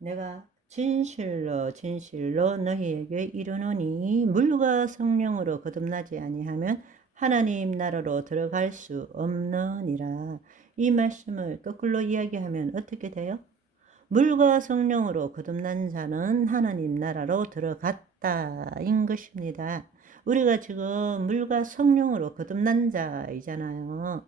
내가 진실로 진실로 너희에게 이르노니 물과 성령으로 거듭나지 아니하면 하나님 나라로 들어갈 수 없느니라. 이 말씀을 거꾸로 이야기하면 어떻게 돼요? 물과 성령으로 거듭난 자는 하나님 나라로 들어갔다인 것입니다. 우리가 지금 물과 성령으로 거듭난 자이잖아요.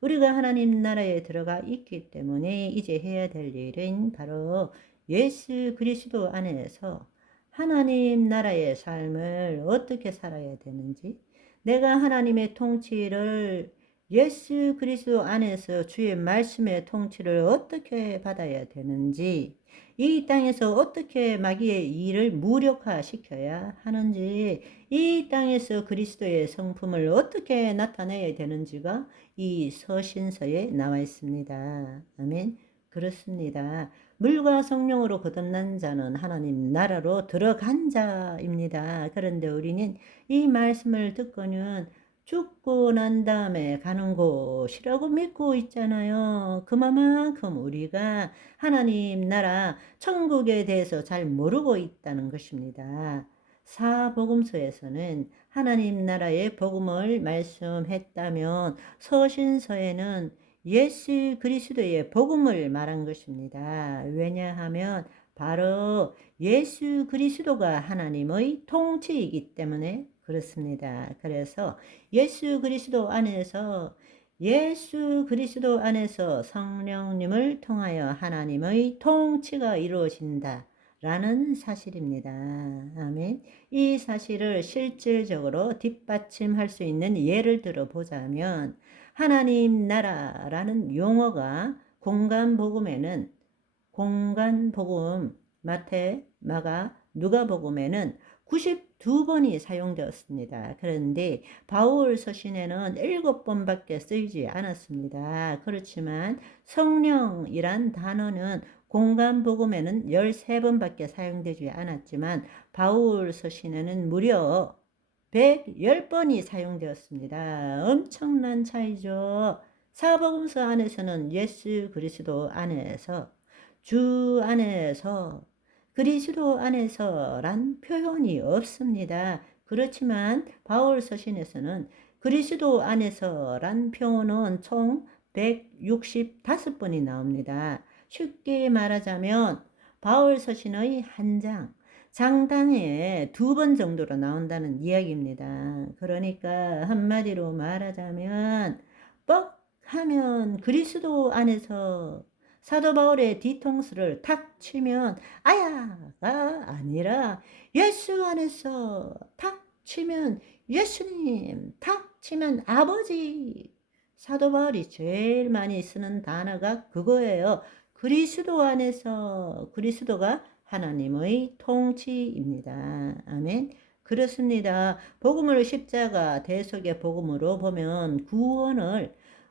우리가 하나님 나라에 들어가 있기 때문에 이제 해야 될 일은 바로 예수 그리스도 안에서 하나님 나라의 삶을 어떻게 살아야 되는지, 내가 하나님의 통치를 예수 그리스도 안에서 주의 말씀의 통치를 어떻게 받아야 되는지, 이 땅에서 어떻게 마귀의 일을 무력화시켜야 하는지, 이 땅에서 그리스도의 성품을 어떻게 나타내야 되는지가 이 서신서에 나와 있습니다. 아멘. 그렇습니다. 물과 성령으로 거듭난 자는 하나님 나라로 들어간 자입니다. 그런데 우리는 이 말씀을 듣고는 죽고 난 다음에 가는 곳이라고 믿고 있잖아요. 그만큼 우리가 하나님 나라 천국에 대해서 잘 모르고 있다는 것입니다. 사복음서에서는 하나님 나라의 복음을 말씀했다면 서신서에는 예수 그리스도의 복음을 말한 것입니다. 왜냐하면 바로 예수 그리스도가 하나님의 통치이기 때문에 그렇습니다. 그래서 예수 그리스도 안에서 성령님을 통하여 하나님의 통치가 이루어진다 라는 사실입니다. 아멘. 이 사실을 실질적으로 뒷받침할 수 있는 예를 들어 보자면, 하나님 나라라는 용어가 공간복음, 마태, 마가, 누가복음에는 92번이 사용되었습니다. 그런데 바울 서신에는 7번밖에 쓰이지 않았습니다. 그렇지만 성령이란 단어는 공간복음에는 13번밖에 사용되지 않았지만 바울 서신에는 무려 110번이 사용되었습니다. 엄청난 차이죠. 사복음서 안에서는 예수 그리스도 안에서, 주 안에서, 그리스도 안에서란 표현이 없습니다. 그렇지만 바울 서신에서는 그리스도 안에서란 표현은 총 165번이 나옵니다. 쉽게 말하자면 바울 서신의 한 장당에 2번 정도로 나온다는 이야기입니다. 그러니까 한마디로 말하자면 뻑 하면 그리스도 안에서 사도 바울의 뒤통수를 탁 치면 아야가 아니라 예수 안에서 탁 치면 예수님, 탁 치면 아버지. 사도 바울이 제일 많이 쓰는 단어가 그거예요. 그리스도 안에서, 그리스도가 하나님의 통치입니다. 아멘. 그렇습니다. 복음을 십자가 대속의 복음으로 보면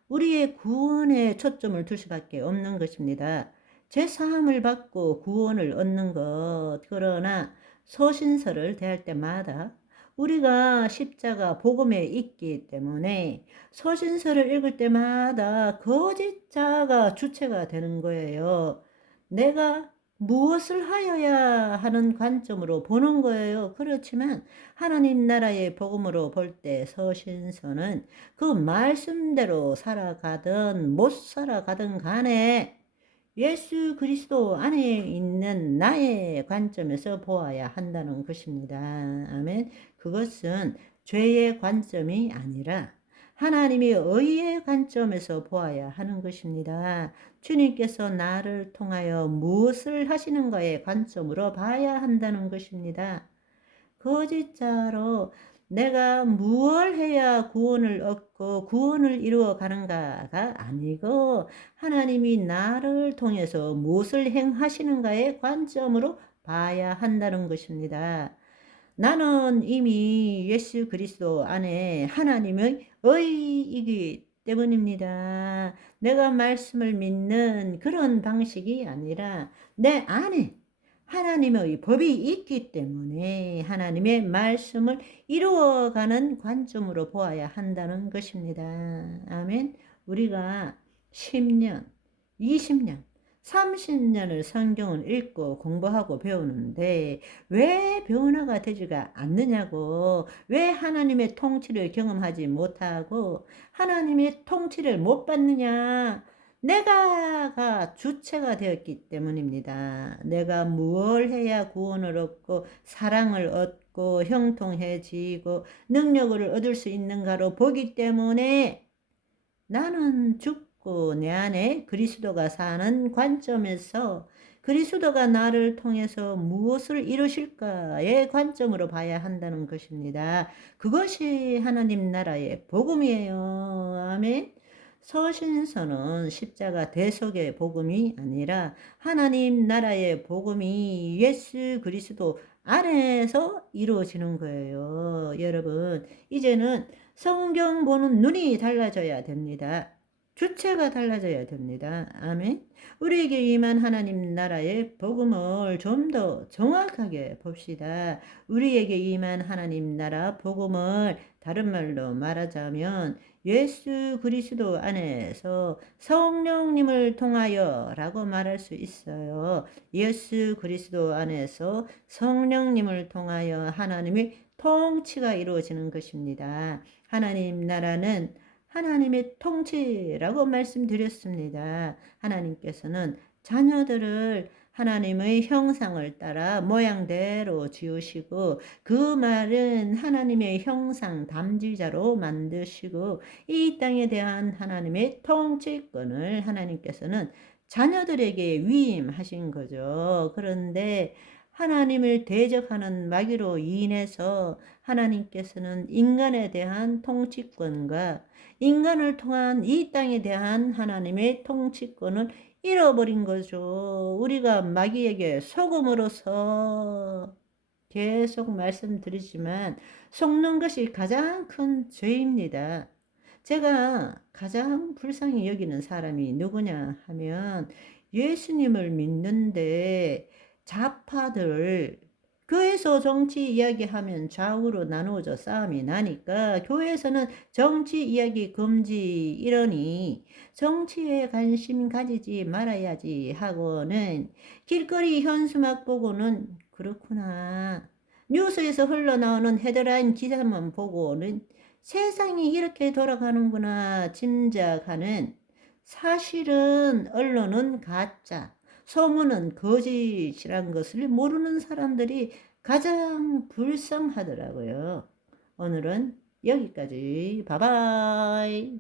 우리의 구원에 초점을 둘 수밖에 없는 것입니다. 제사함을 받고 구원을 얻는 것. 그러나 서신서를 대할 때마다 우리가 십자가 복음에 있기 때문에 서신서를 읽을 때마다 거짓자가 주체가 되는 거예요. 내가 무엇을 하여야 하는 관점으로 보는 거예요. 그렇지만 하나님 나라의 복음으로 볼 때 서신서는 그 말씀대로 살아가든 못 살아가든 간에 예수 그리스도 안에 있는 나의 관점에서 보아야 한다는 것입니다. 아멘. 그것은 죄의 관점이 아니라 하나님의 의의 관점에서 보아야 하는 것입니다. 주님께서 나를 통하여 무엇을 하시는가의 관점으로 봐야 한다는 것입니다. 거짓자로 내가 무엇을 해야 구원을 얻고 구원을 이루어 가는가가 아니고 하나님이 나를 통해서 무엇을 행하시는가의 관점으로 봐야 한다는 것입니다. 나는 이미 예수 그리스도 안에 하나님의 의이기 때문입니다. 내가 말씀을 믿는 그런 방식이 아니라 내 안에 하나님의 법이 있기 때문에 하나님의 말씀을 이루어가는 관점으로 보아야 한다는 것입니다. 아멘. 우리가 10년, 20년, 30년을 성경을 읽고 공부하고 배우는데 왜 변화가 되지가 않느냐고. 왜 하나님의 통치를 경험하지 못하고 하나님의 통치를 못 받느냐. 내가가 주체가 되었기 때문입니다. 내가 무엇을 해야 구원을 얻고 사랑을 얻고 형통해지고 능력을 얻을 수 있는가로 보기 때문에 나는 죽고 내 안에 그리스도가 사는 관점에서 그리스도가 나를 통해서 무엇을 이루실까의 관점으로 봐야 한다는 것입니다. 그것이 하나님 나라의 복음이에요. 아멘. 서신서는 십자가 대속의 복음이 아니라 하나님 나라의 복음이 예수 그리스도 안에서 이루어지는 거예요. 여러분, 이제는 성경 보는 눈이 달라져야 됩니다. 주체가 달라져야 됩니다. 아멘. 우리에게 임한 하나님 나라의 복음을 좀 더 정확하게 봅시다. 우리에게 임한 하나님 나라 복음을 다른 말로 말하자면 예수 그리스도 안에서 성령님을 통하여 라고 말할 수 있어요. 예수 그리스도 안에서 성령님을 통하여 하나님의 통치가 이루어지는 것입니다. 하나님 나라는 하나님의 통치라고 말씀드렸습니다. 하나님께서는 자녀들을 하나님의 형상을 따라 모양대로 지으시고 그 말은 하나님의 형상 담지자로 만드시고 이 땅에 대한 하나님의 통치권을 하나님께서는 자녀들에게 위임하신 거죠. 그런데 하나님을 대적하는 마귀로 인해서 하나님께서는 인간에 대한 통치권과 인간을 통한 이 땅에 대한 하나님의 통치권을 잃어버린 거죠. 우리가 마귀에게 속음으로써 계속 말씀드리지만 속는 것이 가장 큰 죄입니다. 제가 가장 불쌍히 여기는 사람이 누구냐 하면 예수님을 믿는데 좌파들 교회에서 정치 이야기하면 좌우로 나누어져 싸움이 나니까 교회에서는 정치 이야기 금지 이러니 정치에 관심 가지지 말아야지 하고는 길거리 현수막 보고는 그렇구나. 뉴스에서 흘러나오는 헤드라인 기사만 보고는 세상이 이렇게 돌아가는구나 짐작하는 사실은 언론은 가짜. 소문은 거짓이란 것을 모르는 사람들이 가장 불쌍하더라고요. 오늘은 여기까지. 바이바이.